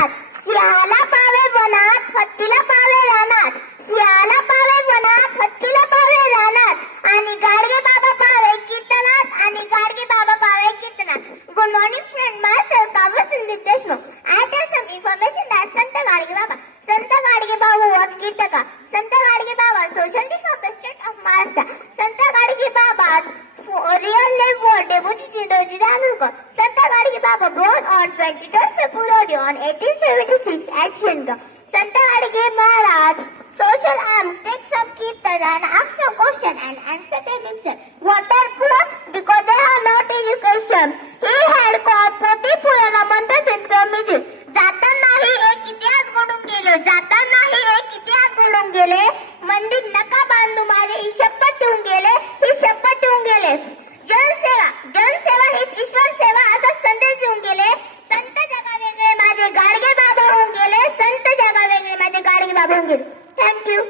रानात, सिंहाला पावे वनात, हत्तीला पावे रानात. सिंहाला पावे वनात, हत्तीला पावे रानात, आणि गाडगे बाबा पावे कीर्तनात, आणि गाडगे बाबा पावे कीर्तनात. Good morning friend, myself Kavya Sindhu Deshmukh. I tell some information that Sant Gadge Baba. Sant Gadge Baba was Kirtaka. Sant Gadge Baba, sociality from the state of Maharashtra. Sant Gadge Baba's real name was Debooji Jindoji Dhanurkar. Sant Gadge Baba born on 23rd February on 1876 at Shinga. Sant Gadge Maharaj social arms takes up kirtan and asks a question and answer them himself. What are poor? Because they have not education. He had caught Poti Purana mantra intermediate. जातानाही एक इतिहास घडून गेले, जातानाही एक इतिहास घडून गेले. मंदिर नका बांधू माझे ही शपथ देऊन गेले, ही शपथ देऊन गेले. जनसेवा, जनसेवा हीच ईश्वर सेवा असा संदेश देऊन गेले. संत जगा वेगळे माझे गाडगे बाबा होऊन गेले, संत जगा वेगळे माझे गाडगे बाबा होऊन गेले. थँक्यू.